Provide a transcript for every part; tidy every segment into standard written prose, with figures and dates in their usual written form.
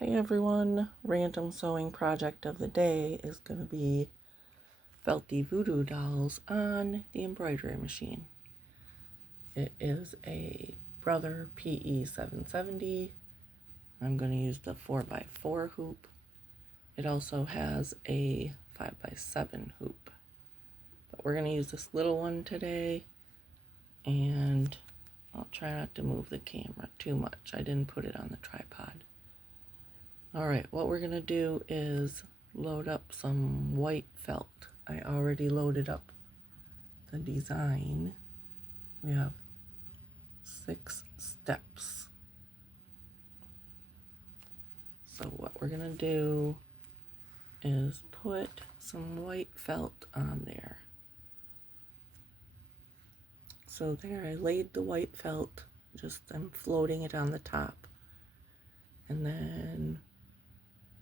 Hey everyone, random sewing project of the day is going to be felty voodoo dolls on the embroidery machine. It is a Brother PE 770. I'm going to use the 4x4 hoop. It also has a 5x7 hoop. But we're going to use this little one today, and I'll try not to move the camera too much. I didn't put it on the tripod. Alright, what we're going to do is load up some white felt. I already loaded up the design. We have 6 steps. So what we're going to do is put some white felt on there. So there, I laid the white felt, I'm floating it on the top. And then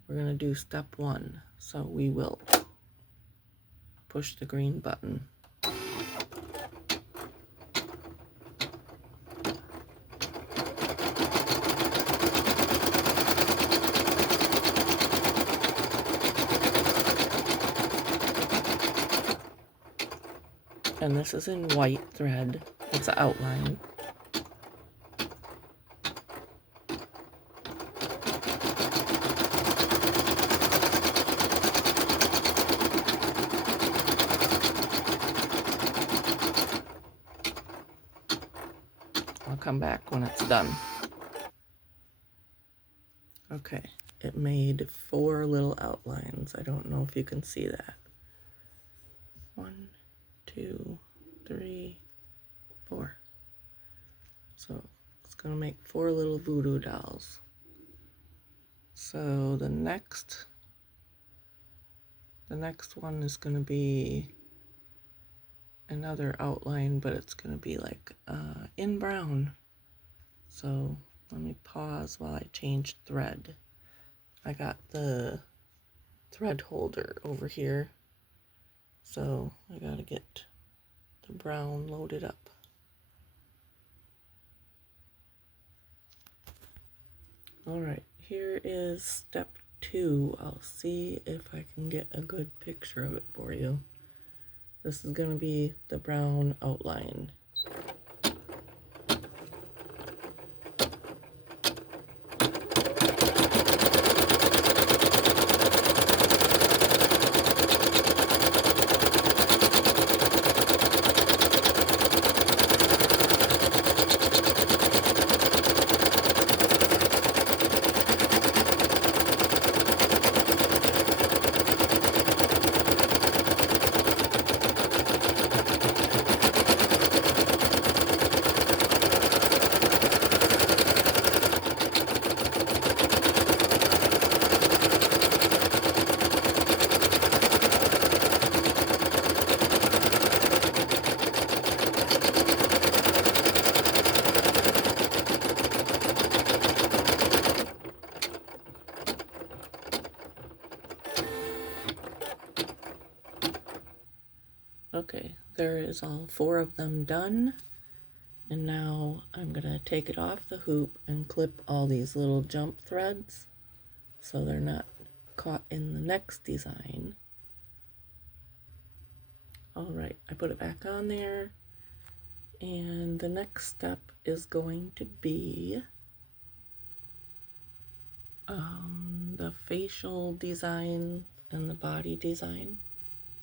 we're going to do step 1. So we will push the green button. And this is in white thread. It's an outline. I'll come back when it's done. Okay, it made 4 little outlines. I don't know if you can see that. 1, 2, 3, 4. So it's going to make 4 little voodoo dolls. So the next one is going to be another outline, but it's going to be like in brown. So let me pause while I change thread. I got the thread holder over here, so I gotta get the brown loaded up. Alright, here is step 2. I'll see if I can get a good picture of it for you. This is going to be the brown outline. Okay, there is all 4 of them done, and now I'm gonna take it off the hoop and clip all these little jump threads so they're not caught in the next design. Alright, I put it back on there, and the next step is going to be the facial design and the body design.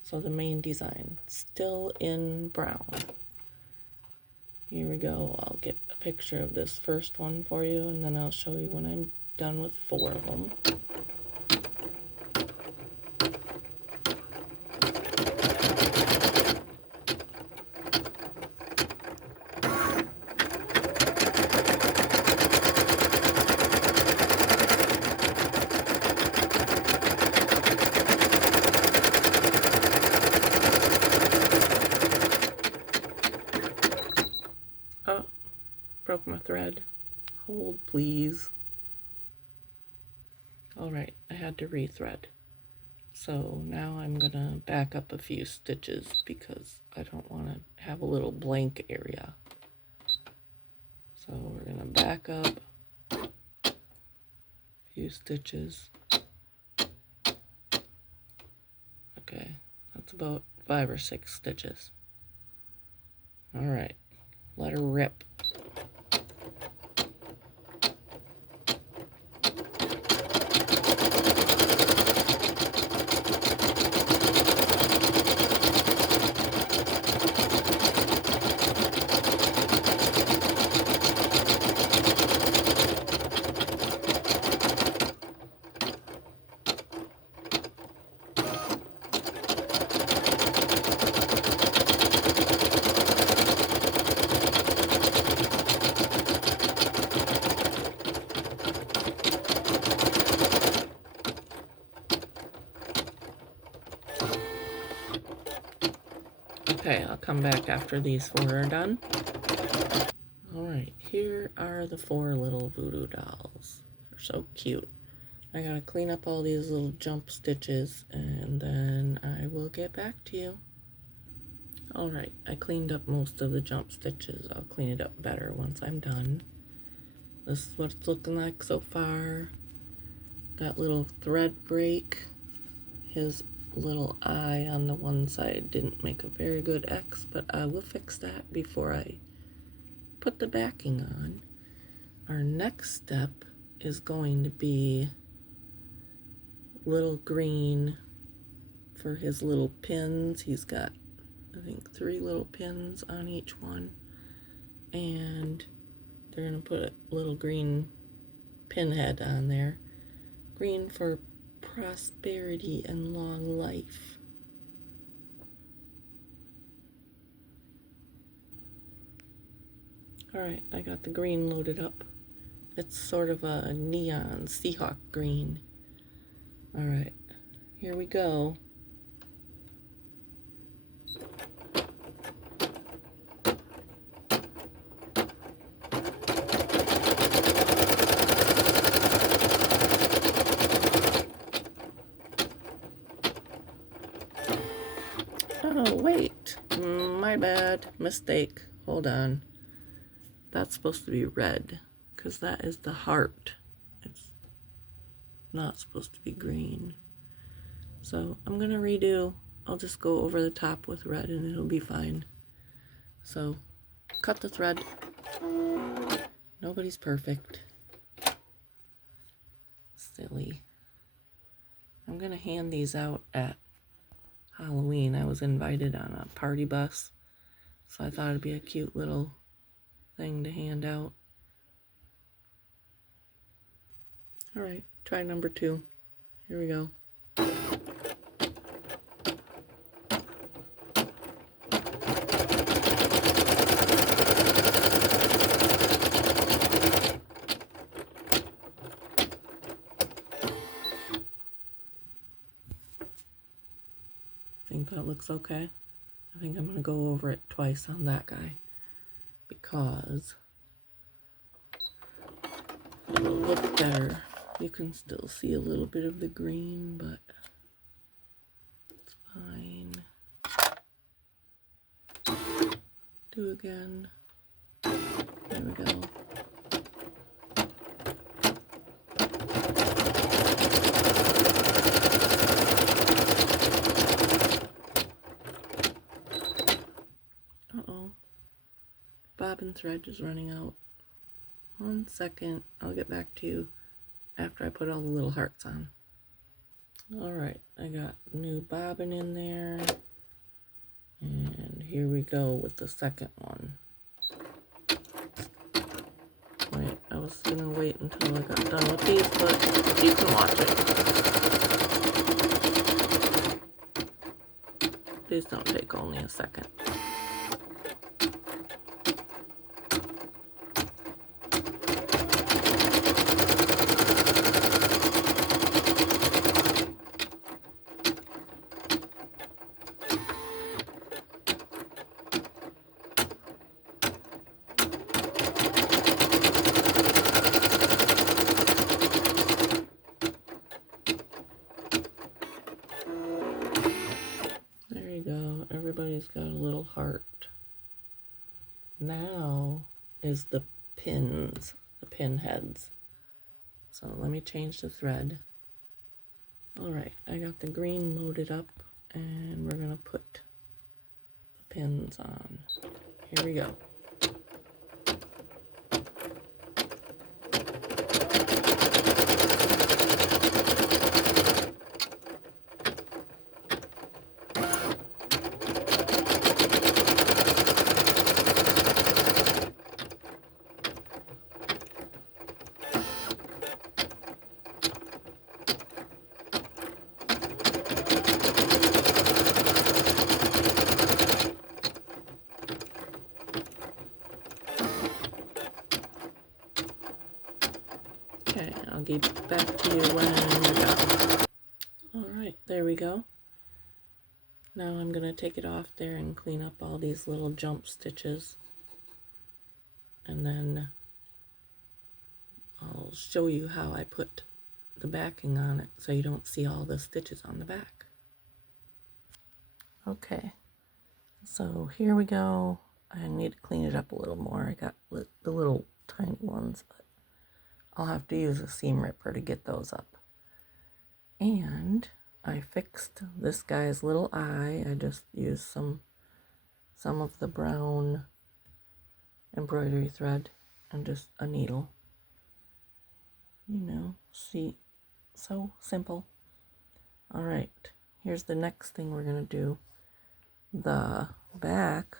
So the main design, still in brown. Here we go. I'll get a picture of this first one for you, and then I'll show you when I'm done with 4 of them. Oh, broke my thread. Hold, please. Alright, I had to rethread. So now I'm gonna back up a few stitches because I don't want to have a little blank area. So we're gonna back up a few stitches. Okay, that's about 5 or 6 stitches. All right, let her rip. Okay, I'll come back after these 4 are done. Alright, here are the 4 little voodoo dolls. They're so cute. I gotta clean up all these little jump stitches and then I will get back to you. Alright, I cleaned up most of the jump stitches. I'll clean it up better once I'm done. This is what it's looking like so far. That little thread break. His little eye on the one side didn't make a very good X, but I will fix that before I put the backing on. Our next step is going to be little green for his little pins. He's got, I think, 3 little pins on each one, and they're going to put a little green pinhead on there. Green for prosperity and long life. Alright, I got the green loaded up. It's sort of a neon Seahawk green. Alright, here we go. Oh, wait. My bad. Mistake. Hold on. That's supposed to be red, because that is the heart. It's not supposed to be green. So I'm going to redo. I'll just go over the top with red and it'll be fine. So cut the thread. Nobody's perfect. Silly. I'm going to hand these out at Halloween. I was invited on a party bus, so I thought it'd be a cute little thing to hand out. Alright, try number 2. Here we go. I think that looks okay. I think I'm going to go over it twice on that guy, because it'll look better. You can still see a little bit of the green, but it's fine. Do again. There we go. Uh-oh. Bobbin thread is running out. 1 second. I'll get back to you after I put all the little hearts on. Alright, I got new bobbin in there. And here we go with the second one. Wait, I was gonna wait until I got done with these, but you can watch it. These don't take only a second. Everybody's got a little heart. Now is the pins, the pin heads. So So let me change the thread. Alright, I got the green loaded up and we're going to put the pins on. Here we go. Okay, I'll get back to you when we're done. Alright, there we go. Now I'm going to take it off there and clean up all these little jump stitches. And then I'll show you how I put the backing on it so you don't see all the stitches on the back. Okay, so here we go. I need to clean it up a little more. I got the little tiny ones, but I'll have to use a seam ripper to get those up. And I fixed this guy's little eye. I just used some of the brown embroidery thread and just a needle. You know, see, so simple. All right, here's the next thing we're gonna do. The back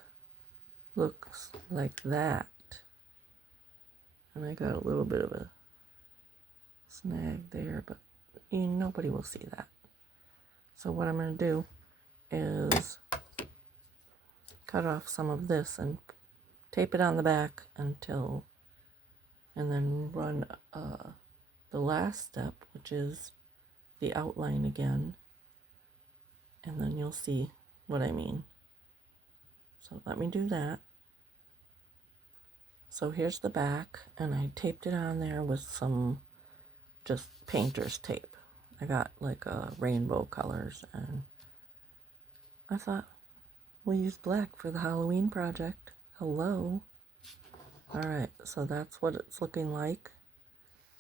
looks like that. And I got a little bit of a snag there, but nobody will see that. So what I'm going to do is cut off some of this and tape it on the back and then run the last step, which is the outline again, and then you'll see what I mean. So let me do that. So here's the back, and I taped it on there with some just painter's tape. I got like rainbow colors, and I thought we'll use black for the Halloween project. Hello. Alright, so that's what it's looking like.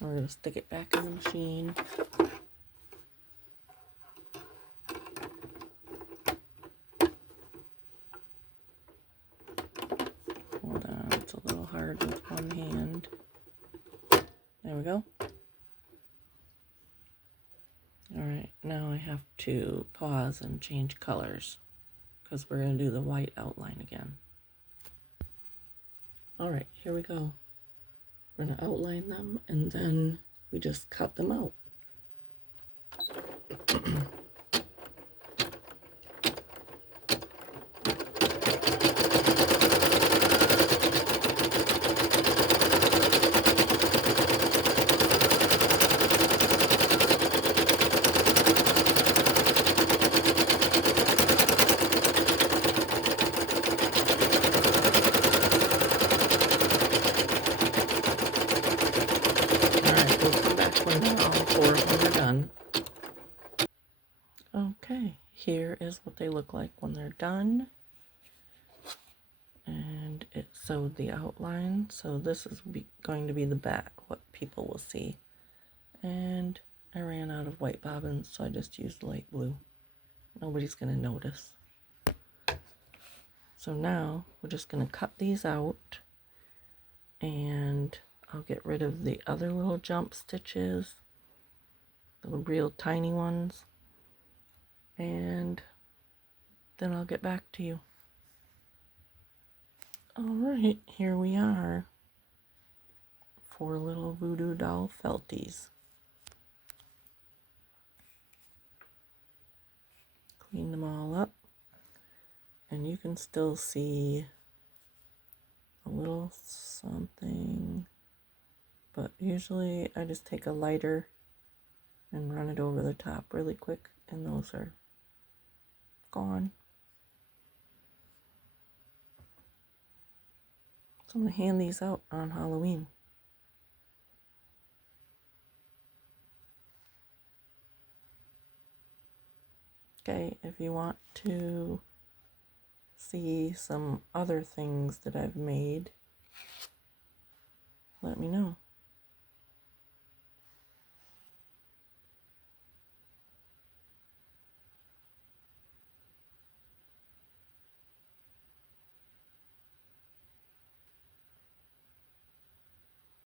We're going to stick it back in the machine. Hold on, it's a little hard with one hand. There we go. Alright, now I have to pause and change colors because we're going to do the white outline again. Alright, here we go. We're going to outline them and then we just cut them out. Okay, here is what they look like when they're done. And it sewed the outline, so this is going to be the back, what people will see. And I ran out of white bobbins, so I just used light blue. Nobody's going to notice. So now we're just going to cut these out, and I'll get rid of the other little jump stitches, the real tiny ones, and then I'll get back to you. Alright, here we are. 4 little voodoo doll felties. Clean them all up, and you can still see a little something, but usually I just take a lighter and run it over the top really quick, and those are gone. So I'm going to hand these out on Halloween. Okay, if you want to see some other things that I've made, let me know.